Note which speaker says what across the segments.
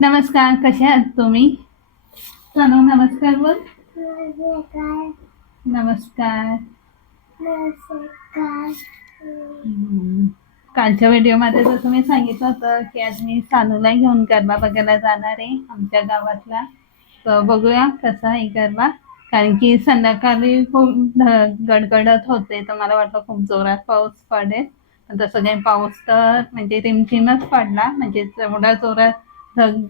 Speaker 1: नमस्कार कसे आहात तुम्ही? सनू नमस्कार बोल. नमस्कार. हम्म. कालच्या व्हिडिओमध्ये जसं मी सांगितलं होतं की आज मी सानूला घेऊन गरबा बघायला जाणार आहे आमच्या गावातला. तर बघूया कसा आहे गरबा. कारण की संध्याकाळी खूप ध- गडगडत होते तर मला वाटलं खूप जोरात पाऊस पडेल. पण तसं काही पाऊस तर म्हणजे रिमझिमच पडला. म्हणजे तेवढा जोरात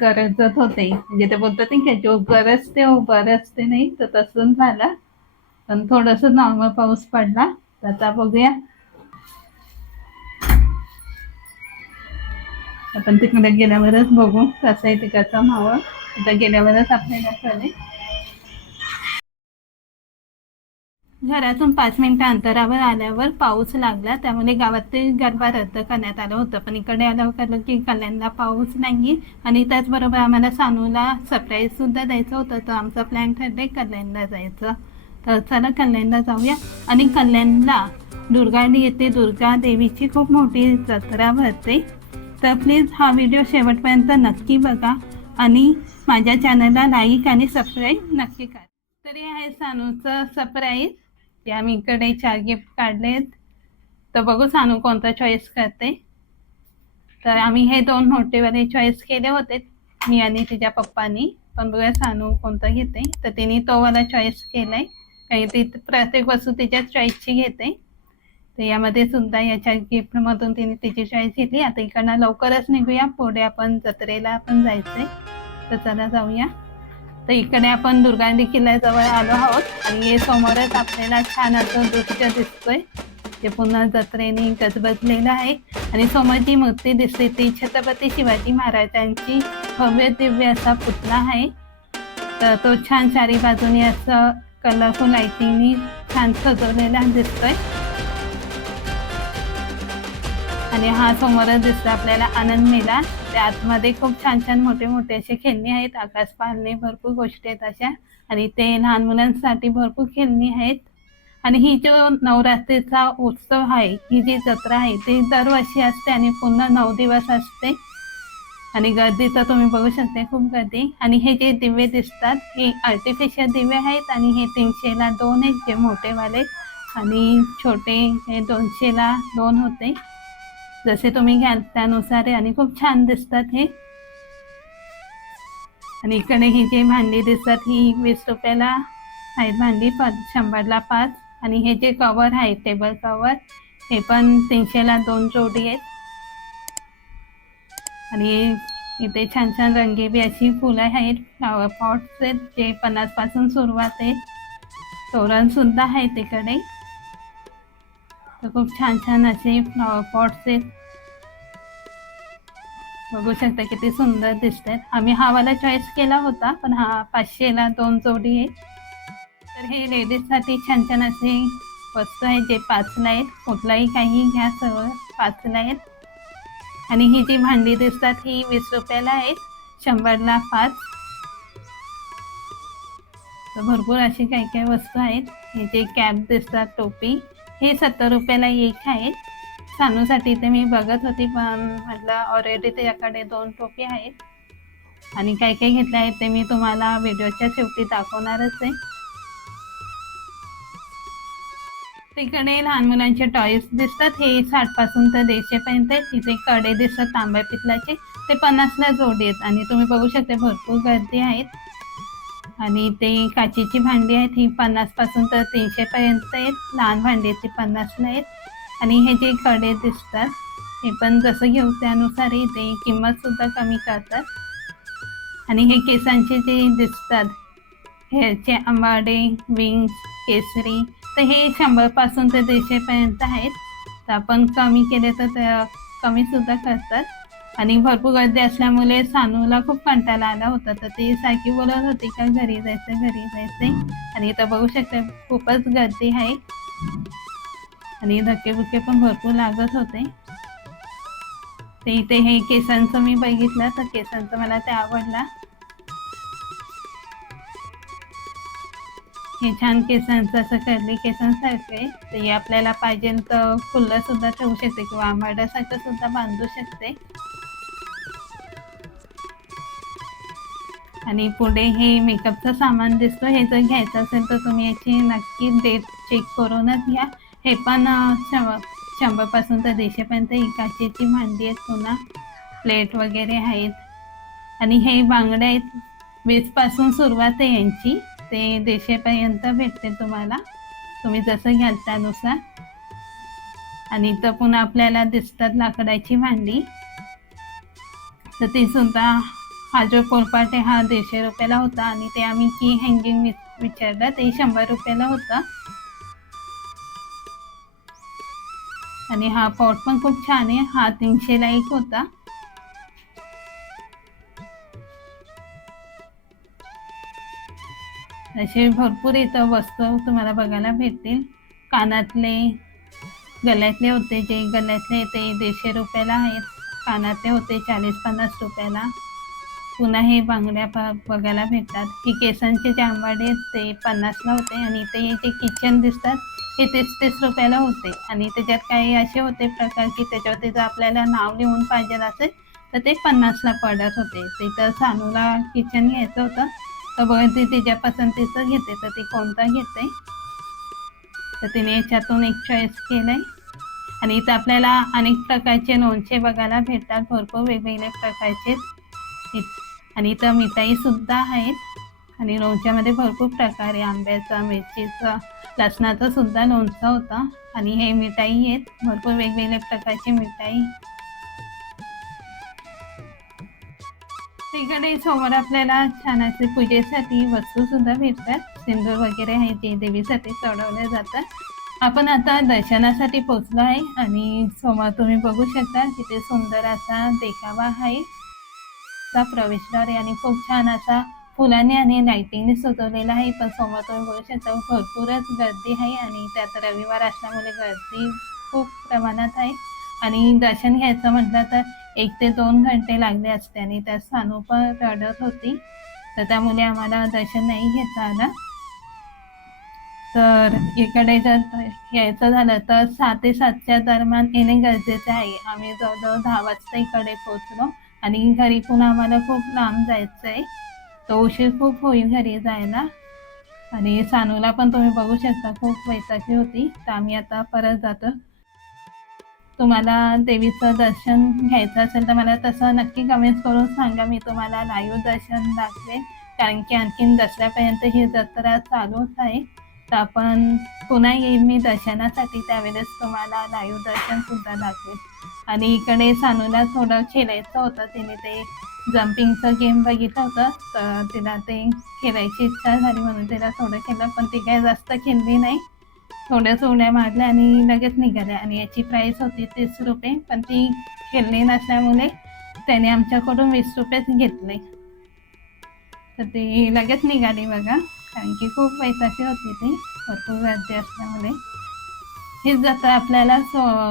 Speaker 1: गरजत होते. म्हणजे ते बोलतात की जो गरजते हो गरजते नाही तर तसं झालं. पण थोडस नॉर्मल पाऊस पडला तर आता बघूया. आपण तिकडे गेल्यावरच बघू कसं आहे तिकडचं मावळ तिथं गेल्यावरच आपल्याला कळेल. घरातून पाच मिनिटं अंतरावर आल्यावर पाऊस लागला. त्यामुळे गावातील गरबा रद्द करण्यात आलं होतं. पण इकडे आलं कळलं की कल्याणला पाऊस नाही आणि त्याचबरोबर आम्हाला सानूला सरप्राईज सुद्धा द्यायचं होतं. तर आमचा प्लॅन ठरले कल्याणला जायचं. तर चला कल्याणला जाऊया. आणि कल्याणला दुर्गाडी येथे दुर्गा देवीची खूप मोठी जत्रा भरते. तर प्लीज हा व्हिडिओ शेवटपर्यंत नक्की बघा. आणि माझ्या चॅनलला लाईक आणि सबस्क्राईब नक्की करा. तरी आहे सानूचं सरप्राईज ते आम्ही इकडे चार गिफ्ट काढलेत. तर बघू सानू कोणता चॉईस करते. तर आम्ही हे दोन मोठेवाले चॉईस केले होते मी आणि तिच्या पप्पानी. पण बघूया सानू कोणता घेते. तर तिने तो वाला चॉईस केलाय. काही ती प्रत्येक वस्तू तिच्याच चॉईसची घेते. तर यामध्ये सुद्धा याच्या गिफ्टमधून तिने तिची चॉईस घेतली. आता इकडनं लवकरच निघूया. पुढे आपण जत्रेला आपण जायचंय. तर चला जाऊया. तर इकडे आपण दुर्गांडी किल्ल्याजवळ आलो आहोत. आणि हे समोरच आपल्याला छान असं दृश्य दिसतोय. ते पुन्हा जत्रेने गजबजलेलं आहे. आणि समोर जी मूर्ती दिसते ती छत्रपती शिवाजी महाराजांची भव्य दिव्य असा पुतळा आहे. तर तो छान चारी बाजूनी असं कलरफुल लाईटिंगनी छान सजवलेला दिसतोय. आणि हा समोरच दिसतो आपल्याला आनंद मेला त्या आतमध्ये खूप छान छान मोठे मोठे असे खेळणी आहेत. आकाश पाळणे भरपूर गोष्टी आहेत अशा. आणि ते लहान मुलांसाठी भरपूर खेळणी आहेत. आणि ही जो नवरात्रीचा उत्सव आहे ही जी जत्रा आहे ती दरवर्षी असते आणि पुन्हा नऊ दिवस असते. आणि गर्दी तर तुम्ही बघू शकता खूप गर्दी. आणि हे जे दिवे दिसतात हे आर्टिफिशियल दिवे आहेत आणि हे तीनशेला दोन आहेत जे मोठेवाले आणि छोटे हे दोनशेला दोन होते. जसे तुम्ही घ्याल त्यानुसार आहे. आणि खूप छान दिसतात हे. आणि इकडे ही जे भांडी दिसतात ही वीस रुपयाला आहेत भांडी पाच शंभरला पाच. आणि हे जे कवर आहे टेबल कवर हे पण तीनशेला दोन जोडी आहेत. आणि इथे छान छान रंगीबी अशी फुलं आहेत फ्लावर पॉट्स आहेत जे पन्नासपासून सुरुवात आहे. तोरणसुद्धा आहे तिकडे. तर खूप छान छान असे फ्लॉवर पॉट्स आहेत. बघू शकता किती सुंदर दिसत आहेत आम्ही हा वाला चॉईस केला होता पण हा पाचशेला दोन जोडी आहे. तर हे लेडीजसाठी छान छान असे वस्तू आहेत जे पाचला आहेत. कुठलाही काही घ्या सर्व पाचला आहेत. आणि ही जी भांडी दिसतात ही वीस रुपयाला आहेत. शंभरला पाच. तर भरपूर अशी काही काही वस्तू आहेत. हे जे कॅप दिसतात टोपी. हे सत्तर रुपयाला एक आहेत सानूसाठी ते मी बघत होती पण म्हटलं ऑलरेडी त्याच्याकडे दोन टोपी आहेत. आणि काय काय घेतले आहेत ते मी तुम्हाला व्हिडिओच्या शेवटी दाखवणारच आहे. तिकडे लहान मुलांचे टॉयज दिसतात. हे साठपासून तर दीडशेपर्यंत तिथे कडे दिसतात तांब्या पितलाचे. ते पन्नासला जोडी आहेत. आणि तुम्ही बघू शकता भरपूर गर्दी आहेत. आणि ते काचेची भांडी आहेत ही पन्नासपासून तर तीनशेपर्यंत आहेत. लहान भांडी आहेत ती पन्नासला आहेत. आणि हे जे कडे दिसतात हे पण जसं घेऊ त्यानुसार ते किंमतसुद्धा कमी करतात. आणि हे केसांचे जे दिसतात हेअरचे आंबाडे विंग्स केसरी तर हे शंभरपासून ते दीडशेपर्यंत आहेत. तर आपण कमी केले तर कमी कमीसुद्धा करतात. आणि भरपूर गर्दी असल्यामुळे सानूला खूप कंटाळा आला होता. तर ती सारखी बोलत होती का घरी जायचं घरी जायचे? आणि इथं बघू शकता खूपच गर्दी आहे. आणि धक्के पण भरपूर लागत होते. ते इथे हे केसांचं मी बघितलं तर केसांचं मला ते आवडला. हे छान केसांचं असं करली केसांसारखे आहे. तर हे आपल्याला पाहिजे तर फुलं सुद्धा ठेवू शकते किंवा आंबाड्यासारखं सुद्धा बांधू शकते. आणि पुढे हे मेकअपचं सामान दिसतं हे जर घ्यायचं असेल तर तुम्ही याची नक्की डेट चेक करूनच घ्या. हे पण शंभर शंभरपासून तर दीडशेपर्यंत ही काचेची भांडी आहेत पुन्हा. प्लेट वगैरे आहेत. आणि हे बांगड्या आहेत. वीसपासून सुरुवात आहे यांची. ते दीडशेपर्यंत भेटते तुम्हाला. तुम्ही जसं घ्याल त्यानुसार. आणि इथं पुन्हा आपल्याला दिसतात लाकडाची भांडी. तर ती सुद्धा हा जो पोलपाट आहे हा दीडशे रुपयाला होता आणि ते आम्ही की हँगिंग विचारलं ते शंभर रुपयाला होता. आणि हा पॉट पण खूप छान आहे. हा तीनशेला एक होता. असे भरपूर इथं वस्तू तुम्हाला बघायला भेटतील. कानातले गळ्यातले होते जे गळ्यातले ते दीडशे रुपयाला आहेत. कानातले होते चाळीस पन्नास रुपयाला. पुन्हा हे बांगड्या बघायला भेटतात. की केसांचे जांभाडे आहेत ते पन्नासला होते आणि ते जे किचन दिसतात हे तीस तीस रुपयाला होते. आणि त्याच्यात काही असे होते प्रकार की त्याच्यावरती जर आपल्याला नाव लिहून पाहिजे असेल तर ते पन्नासला पडत होते. ते तर सानूला किचन घ्यायचं होतं. तर बघ ती तिच्या पसंतीचं घेते. तर ती कोणता घेते? तर तिने याच्यातून एक चॉईस केलं आहे आणि इथं आपल्याला अनेक प्रकारचे लोणचे बघायला भेटतात. भरपूर वेगवेगळ्या प्रकारचे. इत- आणि इथं मिठाईसुद्धा आहेत. आणि लोणच्यामध्ये भरपूर प्रकार आहे आंब्याचा मिरचीचा लसणाचा सुद्धा लोणचा होता. आणि हे मिठाई आहेत. भरपूर वेगवेगळ्या प्रकारची मिठाई. तिकडे समोर आपल्याला छान असे पूजेसाठी वस्तू सुद्धा भेटतात. सिंदूर वगैरे आहे ते देवीसाठी चढवल्या जातात. आपण आता दर्शनासाठी पोचलो आहे. आणि समोर तुम्ही बघू शकता किती सुंदर असा देखावा आहे. चा प्रवेशद्वार आहे आणि खूप छान असा फुलाने आणि लाईटिंगने सजवलेला आहे. पण समोर तुम्ही भरपूरच गर्दी आहे आणि त्यात रविवार असल्यामुळे गर्दी खूप प्रमाणात आहे. आणि दर्शन घ्यायचं म्हटलं तर एक ते दोन घंटे लागले असते आणि त्यात सानू पण रडत होती. तर त्यामुळे आम्हाला दर्शन नाही घेता आलं. तर इकडे जर यायचं झालं तर सहा ते सातच्या दरम्यान येणे गरजेचे आहे. आम्ही जवळजवळ दहा वाजता इकडे पोहोचलो. आणि घरी पुन्हा आम्हाला खूप लांब जायचं आहे तो उशीर खूप होईल घरी जायला. आणि सानूला पण तुम्ही बघू शकता खूप वैताची होती. तर आम्ही आता परत जातो. तुम्हाला देवीचं दर्शन घ्यायचं असेल तर मला तसं नक्की कमेंट्स करून सांगा. मी तुम्हाला लाईव्ह दर्शन दाखवेन. कारण की आणखीन दसऱ्यापर्यंत ही जत्रा चालूच आहे. तर आपण पुन्हा येईल मी दर्शनासाठी. त्यावेळेस तुम्हाला लाईव्ह दर्शनसुद्धा दाखवेल आणि इकडे सानूला थोडं खेळायचं होतं. तिने ते जम्पिंगचं गेम बघितलं होतं. तर तिला ते खेळायची इच्छा झाली म्हणून तिला थोडं खेळलं. पण ती काय जास्त खेळली नाही. थोड्याच उड्या मारल्या आणि लगेच निघाल्या. आणि याची प्राईस होती तीस रुपये. पण ती खेळली नसल्यामुळे त्याने आमच्याकडून वीस रुपयेच घेतले. तर ती लगेच निघाली बघा. कारण की खूप पैसाची होती ती. भरपूर गर्दी असल्यामुळे. ही जत्रा आपल्याला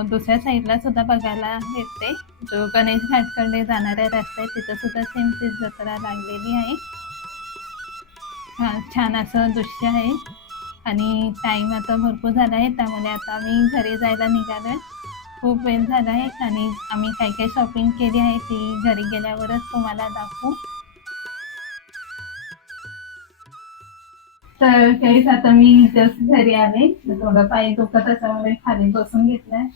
Speaker 1: दुसऱ्या साईडला सुद्धा बघायला भेटते जो गणेश घाटकडे जाणाऱ्या रस्ता आहे तिथं सुद्धा सेम तीच जत्रा लागलेली आहे. हा छान असं दृश्य आहे. आणि टाईम आता भरपूर झाला आहे त्यामुळे आता आम्ही घरी जायला निघालो आहे खूप वेळ झाला आहे आणि आम्ही काय काय शॉपिंग केली आहे ती घरी गेल्यावरच तुम्हाला दाखवू. तर काहीच आता मी जस्ट घरी आले. तर थोडं पाय दुखत त्याच्यामुळे खाली बसून घेतलाय.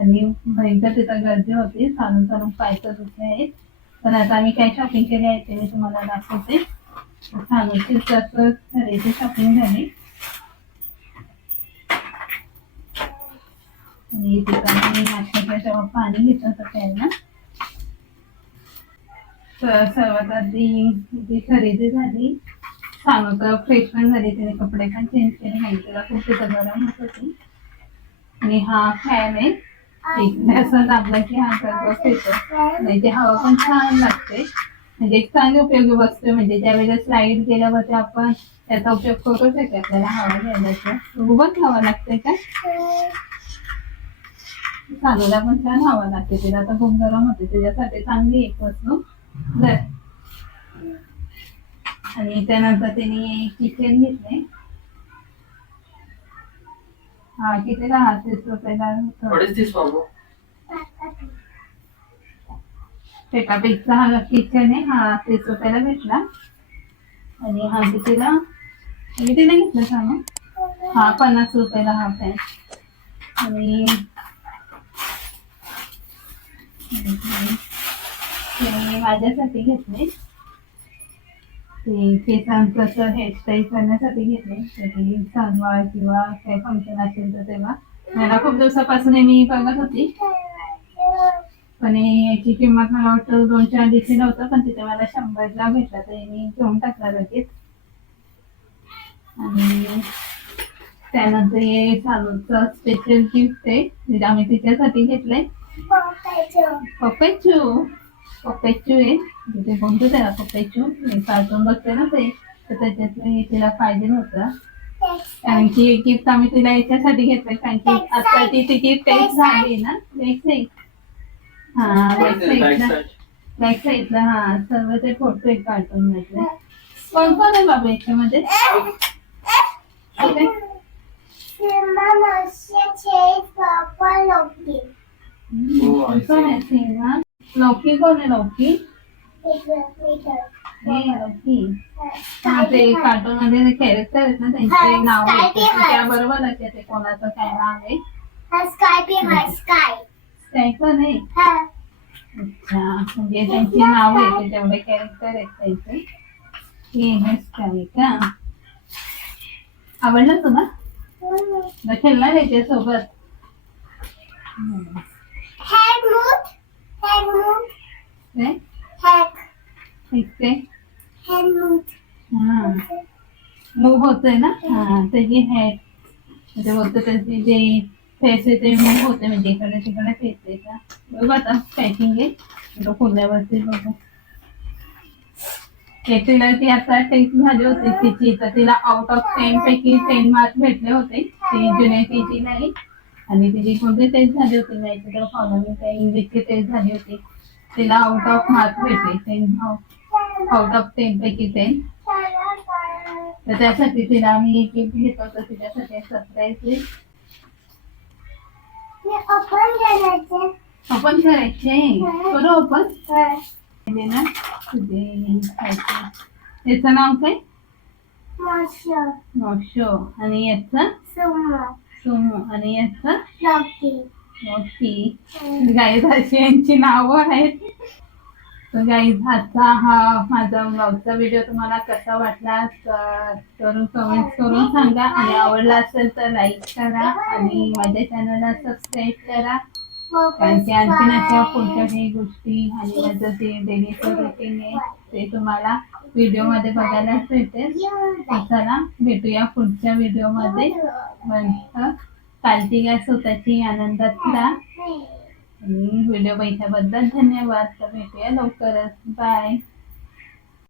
Speaker 1: आणि भयंकर तिथं गर्दी होती. चालून चालून पाय तर दुखले आहेत. पण आता आम्ही काय शॉपिंग केली आहे ते मी तुम्हाला दाखवते. चालूची जास्त खरेदी शॉपिंग झाली. आणि तिथं मी नाश्त्याच्या जेव्हा पाणी घेतलं होतं त्यांना तर सर्वात आधी जी खरेदी झाली सांगू तर फ्रेश पण झाली तिने कपडे पण चेंज केले नाही तिला खूप तिथं गरम होत होती. आणि हा फॅन आहे. असं दाबला की हा करतो येतो नाही ते हवा पण छान लागते. म्हणजे एक चांगली उपयोगी वस्तू म्हणजे ज्यावेळेस लाइट गेल्यावरती आपण त्याचा उपयोग करू शकतो आपल्याला हवा घ्यायला. उभंच हवा लागते का? चालूला पण छान हवा लागते. तिला आता खूप गरम होते. त्याच्यासाठी चांगली एक वस्तू. आणि त्यानंतर त्यांनी किचन घेतले. हा कितीला हा तीस रुपयाला होतं. पेटापेकचा हा किचन आहे. हा तीस रुपयाला भेटला. आणि हा कितीला? कितीला घेतलं सांग? हा पन्नास रुपयाला हा पॅन्ट आणि माझ्यासाठी घेतले. ते केसांचं हेअरस्टाईल करण्यासाठी घेतले सणवार किंवा काही फंक्शन असेल तर तेव्हा. मला खूप दिवसापासून मी बघत होती. पण याची किंमत मला वाटतं दोनशे अडीचशे नव्हतं पण तिथे मला शंभरला भेटला तर मी घेऊन टाकला लगेच. आणि त्यानंतर हे सालूचं स्पेशल गिफ्ट आहे आम्ही तिच्यासाठी घेतलंय. पप्पेचू पप्पेचू आहे. तिथे कोणतं त्याला पप्पेचू मी कार्टून बघते ना ते तर त्याच्यात हे तिला पाहिजे होतं कारण की गिफ्ट आम्ही तिला याच्यासाठी घेतलंय कारण की आता ती तिची टेस्ट झाली ना बॅक साईड हा बॅक साईडला बॅक साईडला हा सर्व ते फोटो एक कार्टून मधले कोण कोण आहे बाबा याच्यामध्ये? ओके. कोण कोण आहे? सिंहा लौकी कोण आहे लौकी ते कार्टून मध्ये कॅरेक्टर आहेत ना त्यांचे नाव त्याबरोबर लक्षात आहे कोणाचं काय नाव आहे? काय पण आहे? अच्छा म्हणजे त्यांची नाव आहे तेवढे कॅरेक्टर आहेत त्यांचे. हे का? आवडलं तुला? खेळणार आहे सोबत इतके हा मूव होतोय ना? हा त्याची हेड म्हणजे होतं त्याची जे फेस आहे ते मूव होते म्हणजे इकडे तिकडे फेस आहे का? बघू आता पॅकिंग आहे. तो खोलल्यावरती बघू. तिला ती आता टेस्ट झाली होती तिची तर तिला आउट ऑफ टेन पैकी टेन मार्क भेटले होते. ती जुन्या टीची नाही. आणि तिची कोणती टेस्ट झाली होती नाही तर फॉलोइंग काही इंग्लिशची टेस्ट झाली होती. तिला आउट ऑफ मार्क भेटले. टेन आउट ऑफ टेन पैकी टेन तर त्यासाठी तिला आम्ही एक गिफ्ट घेत होतो तिच्यासाठी सरप्राईज ओपन करायचे करू ओपन ना तुझे. याचं नाव काय? मोक्षो. आणि याचं? सोमो. आणि याचं? मोठी गाई भाषी यांची नावं आहेत. तर आजचा हा माझा ब्लॉगचा व्हिडिओ तुम्हाला कसा वाटला तर- करून कमेंट करून सांगा. आणि आवडला असेल तर लाईक करा आणि माझ्या चॅनलला सबस्क्राईब करा. कारण की आणखीन अशा पुढच्या काही गोष्टी आणि माझं जे डेलीचं रुटीन आहे ते तुम्हाला व्हिडिओमध्ये बघायला भेटेल. चला भेटूया पुढच्या व्हिडिओमध्ये पण कालची गॅस स्वतःची आनंदात आणि व्हिडिओ बघितल्याबद्दल धन्यवाद. तर भेटूया लवकरच. बाय